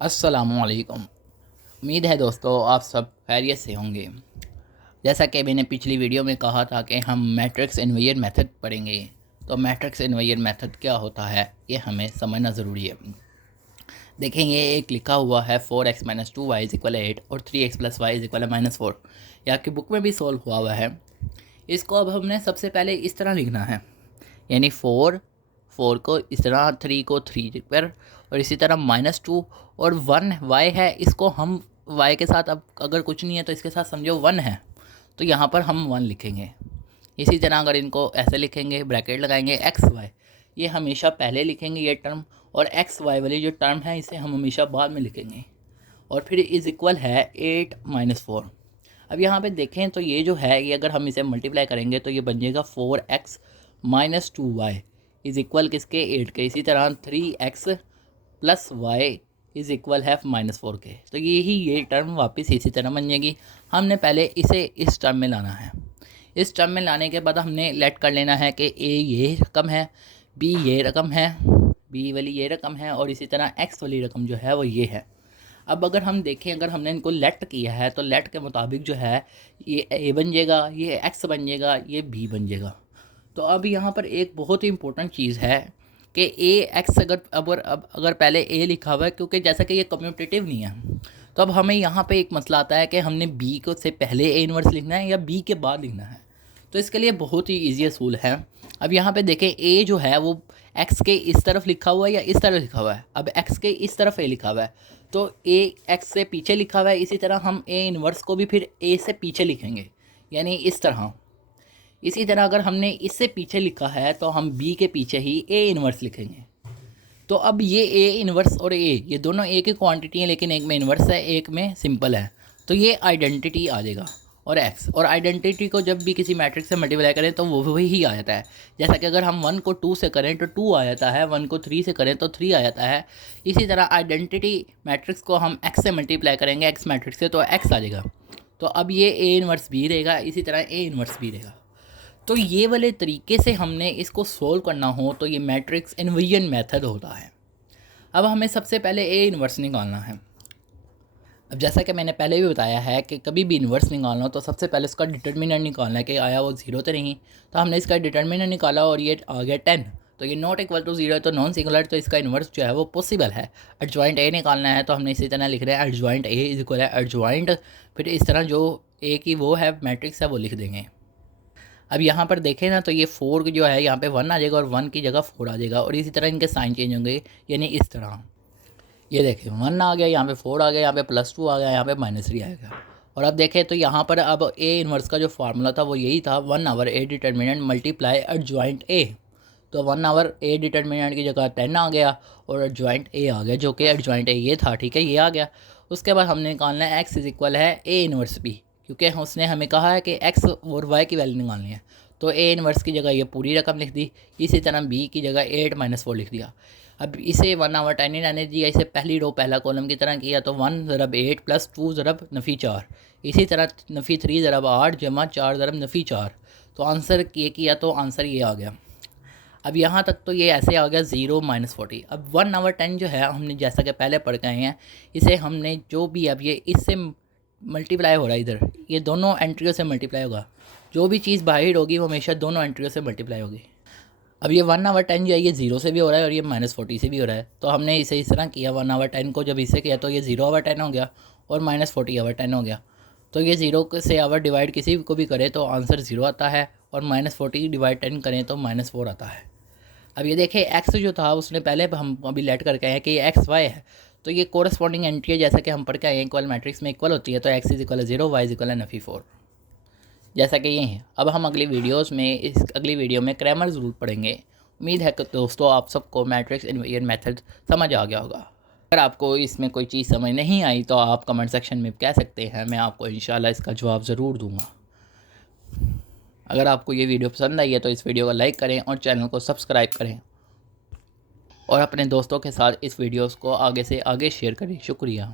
अस्सलामुअलैकुम। उम्मीद है दोस्तों आप सब खैरियत से होंगे। जैसा कि मैंने पिछली वीडियो में कहा था कि हम मैट्रिक्स इन्वर्जन मेथड पढ़ेंगे, तो मैट्रिक्स इन्वर्जन मेथड क्या होता है ये हमें समझना ज़रूरी है। देखेंगे एक लिखा हुआ है 4x - 2y = 8 और 3x + y = -4, ये आपकी बुक में भी सॉल्व हुआ है। इसको अब हमने सबसे पहले इस तरह लिखना है, यानी 4 को इस तरह, 3 को 3 पर, और इसी तरह -2 और 1 y है, इसको हम y के साथ, अब अगर कुछ नहीं है तो इसके साथ समझो 1 है तो यहाँ पर हम 1 लिखेंगे। इसी तरह अगर इनको ऐसे लिखेंगे, ब्रैकेट लगाएंगे एक्स वाई, ये हमेशा पहले लिखेंगे ये टर्म, और एक्स वाई वाली जो टर्म है इसे हम हमेशा बाद में लिखेंगे। और फिर इज़ इक्वल है 8 - 4। अब यहाँ पे देखें तो ये जो है, ये अगर हम इसे मल्टीप्लाई करेंगे तो ये बन जाएगा 4x - 2y इज़ इक्वल किसके, 8 के। इसी तरह 3x + y इज़ इक्वल है -4 के। तो ये टर्म वापस इसी तरह बन जाएगी। हमने पहले इसे इस टर्म में लाना है। इस टर्म में लाने के बाद हमने लेट कर लेना है कि ए ये रकम है, बी ये रकम है, बी वाली ये रकम है, और इसी तरह एक्स वाली रकम जो है वो ये है। अब अगर हम देखें, अगर हमने इनको लेट किया है तो लेट के मुताबिक जो है ये ए बन जाएगा, ये एक्स बन जाएगा, ये बी बन जाएगा। तो अब यहाँ पर एक बहुत ही इंपॉर्टेंट चीज़ है कि ए एक्स, अगर पहले ए लिखा हुआ है, क्योंकि जैसा कि ये कम्यूटेटिव नहीं है, तो अब हमें यहाँ पे एक मसला आता है कि हमने बी को से पहले ए इन्वर्स लिखना है या बी के बाद लिखना है। तो इसके लिए बहुत ही ईजी असूल है। अब यहाँ पे देखें, ए जो है वो एक्स के इस तरफ लिखा हुआ है या इस तरफ लिखा हुआ है। अब एक्स के इस तरफ ए लिखा हुआ है तो ए एक्स से पीछे लिखा हुआ है। इसी तरह हम ए इन्वर्स को भी फिर ए से पीछे लिखेंगे, यानी इस तरह। इसी तरह अगर हमने इससे पीछे लिखा है तो हम बी के पीछे ही ए इन्वर्स लिखेंगे। तो अब ये ए इन्वर्स और ए, ये दोनों एक ही क्वांटिटी हैं, लेकिन एक में इन्वर्स है, एक में सिंपल है। तो ये आइडेंटिटी आ जाएगा। और एक्स और आइडेंटिटी को जब भी किसी मैट्रिक्स से मल्टीप्लाई करें तो वो वही आ जाता है। जैसा कि अगर हम 1 को 2 से करें तो 2 आ जाता है, 1 को 3 से करें तो 3 आ जाता है। इसी तरह आइडेंटिटी मैट्रिक्स को हम एक्स से मल्टीप्लाई करेंगे, एक्स मैट्रिक्स से, तो एक्स आ जाएगा। तो अब ये ए इन्वर्स बी रहेगा, इसी तरह ए इन्वर्स बी रहेगा। तो ये वाले तरीके से हमने इसको सोल्व करना हो तो ये मैट्रिक्स इन्वर्जन मेथड होता है। अब हमें सबसे पहले ए इन्वर्स निकालना है। अब जैसा कि मैंने पहले भी बताया है कि कभी भी इन्वर्स निकालना हो तो सबसे पहले उसका डिटर्मिनेंट निकालना है कि आया वो 0 तो नहीं। तो हमने इसका डिटर्मिनेंट निकाला और ये आ गया 10। तो ये नॉट इक्वल टू 0 तो नॉन सिंगुलर, तो इसका इन्वर्स जो है वो पॉसिबल है। एडजॉइंट ए निकालना है तो हमने इसी तरह लिख रहे हैं एडजॉइंट ए इज इक्वल है एडजॉइंट, फिर इस तरह जो ए की वो है मैट्रिक्स है वो लिख देंगे। अब यहाँ पर देखें ना तो ये 4 जो है यहाँ पे 1 आ जाएगा और 1 की जगह 4 आ जाएगा, और इसी तरह इनके साइन चेंज होंगे, यानी इस तरह। ये देखें 1 आ गया, यहाँ पे 4 आ गया, यहाँ पे +2 आ गया, यहाँ पे -3 आएगा। और अब देखें तो यहाँ पर अब ए इन्वर्स का जो फार्मूला था वो यही था, 1 over A determinant multiply adjoint A. तो 1 आवर ए डिटर्मिनेंट की जगह 10 आ गया और एडजॉइंट ए आ गया, जो कि एडजॉइंट ए ये था, ठीक है, ये आ गया। उसके बाद हमने निकालना है एक्स इज इक्वल है ए इन्वर्स बी, क्योंकि उसने हमें कहा है कि एक्स और वाई की वैल्यू निकालनी है। तो ए इन्वर्स की जगह ये पूरी रकम लिख दी, इसी तरह बी की जगह 8 - 4 लिख दिया। अब इसे 1 आवर 10 रहने दिया, इसे पहली रो पहला कॉलम की तरह किया, तो 1 ज़रब 8 + 2 ज़रब नफ़ी 4, इसी तरह नफ़ी 3 ज़रब 8 जमा 4 ज़रब नफ़ी 4। तो आंसर ये किया तो आंसर ये आ गया। अब यहाँ तक तो ये ऐसे आ गया 0 - 40। अब 1 आवर 10 जो है हमने जैसा कि पहले पढ़ के आए हैं, इसे हमने जो भी, अब ये इससे मल्टीप्लाई हो रहा है, इधर ये दोनों एंट्रियों से मल्टीप्लाई होगा। जो भी चीज़ बाहर होगी वो हमेशा दोनों एंट्रियों से मल्टीप्लाई होगी। अब ये 1 आवर 10 जो है ये 0 से भी हो रहा है और ये -40 से भी हो रहा है। तो हमने इसे इस तरह किया, 1 आवर 10 को जब इसे किया तो ये 0 आवर 10 हो गया और -40 आवर 10 हो गया। तो ये 0 से आवर डिवाइड किसी को भी करे तो आंसर 0 आता है, और -40 डिवाइड 10 करें तो -4 आता है। अब ये देखें एक्स जो था उसने पहले हम अभी लेट करके आए हैं कि ये एक्स वाई है, तो ये कोरस्पॉन्डिंग एंट्री है, जैसा कि हम पढ़ के आए हैं इक्वल मैट्रिक्स में इक्वल होती है। तो X is equal 0, Y is equal नफ़ी 4, जैसा कि ये है। अब हम अगली वीडियो में क्रैमर ज़रूर पढ़ेंगे। उम्मीद है कि दोस्तों आप सबको मैट्रिक्स इन्वर्जन मेथड समझ आ गया होगा। अगर आपको इसमें कोई चीज़ समझ नहीं आई तो आप कमेंट सेक्शन में कह सकते हैं, मैं आपको इंशाल्लाह इसका जवाब ज़रूर दूँगा। अगर आपको ये वीडियो पसंद आई है तो इस वीडियो को लाइक करें और चैनल को सब्सक्राइब करें, और अपने दोस्तों के साथ इस वीडियोस को आगे से आगे शेयर करें। शुक्रिया।